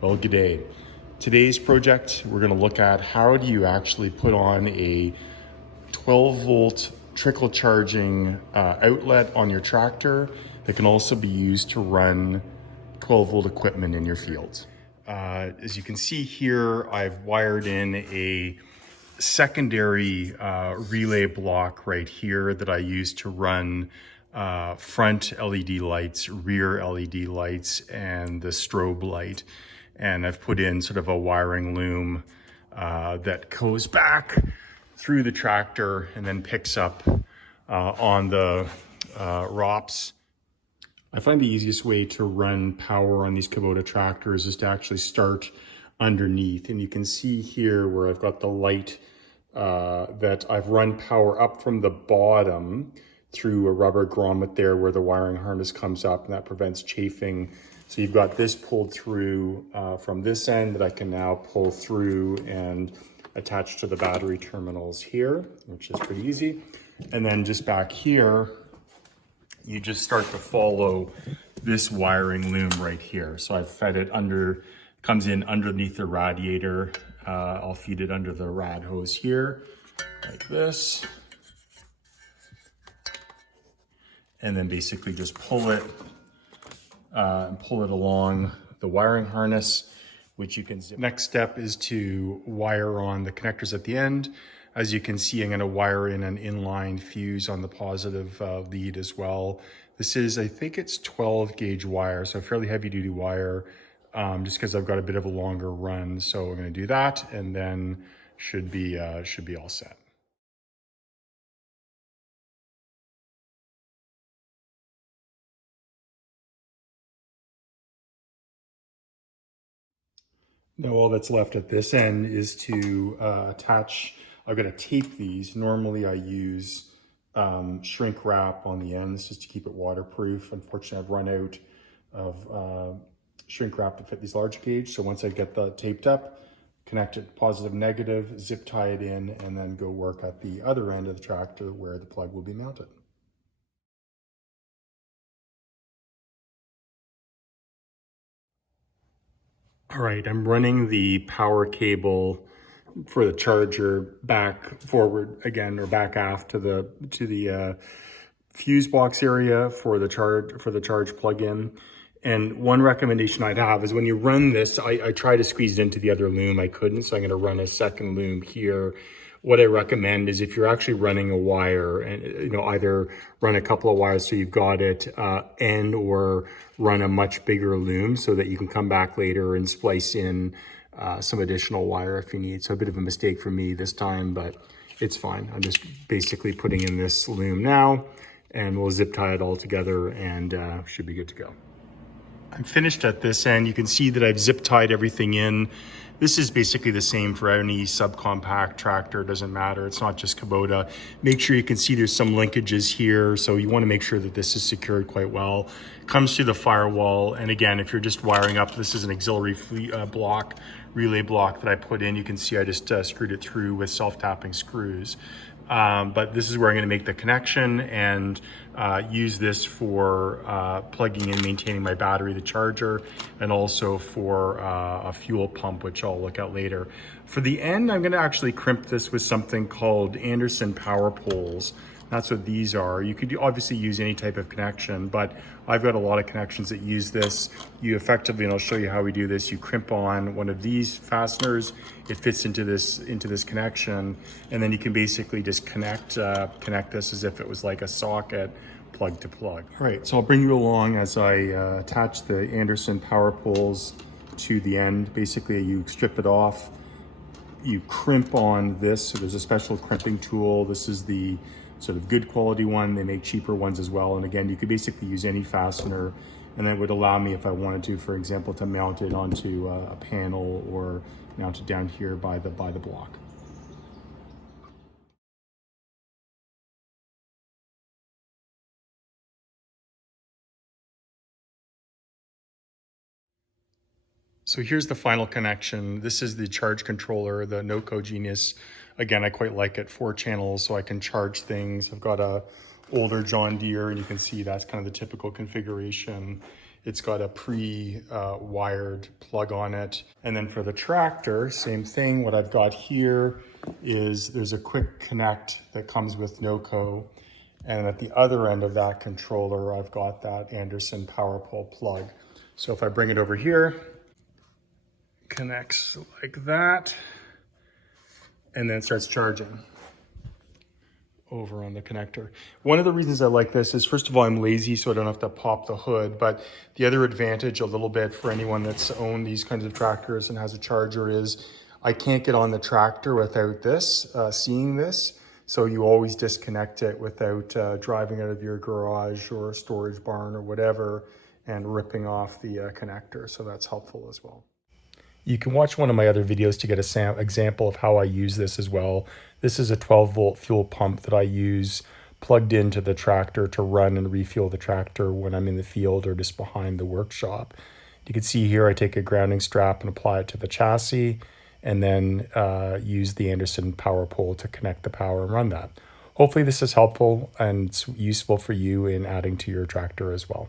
Well, good day. Today's project, we're going to look at how do you actually put on a 12 volt trickle charging outlet on your tractor that can also be used to run 12 volt equipment in your field. As you can see here, I've wired in a secondary relay block right here that I use to run front LED lights, rear LED lights, and the strobe light. And I've put in sort of a wiring loom that goes back through the tractor and then picks up on the ROPS. I find the easiest way to run power on these Kubota tractors is to actually start underneath. And you can see here where I've got the light that I've run power up from the bottom through a rubber grommet there where the wiring harness comes up, and that prevents chafing. So you've got this pulled through from this end that I can now pull through and attach to the battery terminals here, which is pretty easy. And then just back here, you just start to follow this wiring loom right here. So I've fed it under, comes in underneath the radiator. I'll feed it under the rad hose here, like this. And then basically just pull it along the wiring harness, which you can zip. Next step is to wire on the connectors at the end. As you can see, I'm going to wire in an inline fuse on the positive lead as well. This is, I think it's 12 gauge wire, so a fairly heavy duty wire, just because I've got a bit of a longer run. So we're going to do that, and then should be all set. Now all that's left at this end is to attach. I've got to tape these. Normally I use shrink wrap on the ends just to keep it waterproof. Unfortunately, I've run out of shrink wrap to fit these large gauge. So once I get the taped up, connect it positive, negative, zip tie it in, and then go work at the other end of the tractor where the plug will be mounted. All right, I'm running the power cable for the charger back forward again, or back aft to the fuse box area for the charge plug-in. And one recommendation I'd have is when you run this, I try to squeeze it into the other loom. I couldn't, so I'm going to run a second loom here. What I recommend is if you're actually running a wire, and either run a couple of wires so you've got it, and or run a much bigger loom so that you can come back later and splice in some additional wire if you need. So a bit of a mistake for me this time, but it's fine. I'm just basically putting in this loom now, and we'll zip tie it all together and should be good to go. I'm finished at this end. You can see that I've zip tied everything in. This is basically the same for any subcompact tractor, it doesn't matter. It's not just Kubota. Make sure you can see there's some linkages here. So you want to make sure that this is secured quite well. Comes through the firewall. And again, if you're just wiring up, this is an auxiliary block, relay block that I put in. You can see I just screwed it through with self-tapping screws. But this is where I'm going to make the connection and use this for plugging in, maintaining my battery, the charger, and also for a fuel pump, which I'll look at later. For the end, I'm going to actually crimp this with something called Anderson power poles. That's what these are. You could obviously use any type of connection, but I've got a lot of connections that use this. You effectively, and I'll show you how we do this, you crimp on one of these fasteners, it fits into this connection, and then you can basically just connect this as if it was like a socket, plug to plug. All right, so I'll bring you along as I attach the Anderson power poles to the end. Basically, you strip it off, you crimp on this. So there's a special crimping tool. This is the sort of good quality one. They make cheaper ones as well. And again, you could basically use any fastener, and that would allow me, if I wanted to, for example, to mount it onto a panel or mount it down here by the block. So here's the final connection. This is the charge controller, the NoCo Genius. Again, I quite like it, 4 channels, so I can charge things. I've got a older John Deere, and you can see that's kind of the typical configuration. It's got a pre-wired plug on it. And then for the tractor, same thing. What I've got here is there's a quick connect that comes with NOCO. And at the other end of that controller, I've got that Anderson power pole plug. So if I bring it over here, connects like that, and then it starts charging over on the connector. One of the reasons I like this is, first of all, I'm lazy, so I don't have to pop the hood. But the other advantage a little bit for anyone that's owned these kinds of tractors and has a charger is I can't get on the tractor without this, seeing this. So you always disconnect it without driving out of your garage or storage barn or whatever and ripping off the connector. So that's helpful as well. You can watch one of my other videos to get an example of how I use this as well. This is a 12-volt fuel pump that I use plugged into the tractor to run and refuel the tractor when I'm in the field or just behind the workshop. You can see here I take a grounding strap and apply it to the chassis, and then use the Anderson power pole to connect the power and run that. Hopefully this is helpful and useful for you in adding to your tractor as well.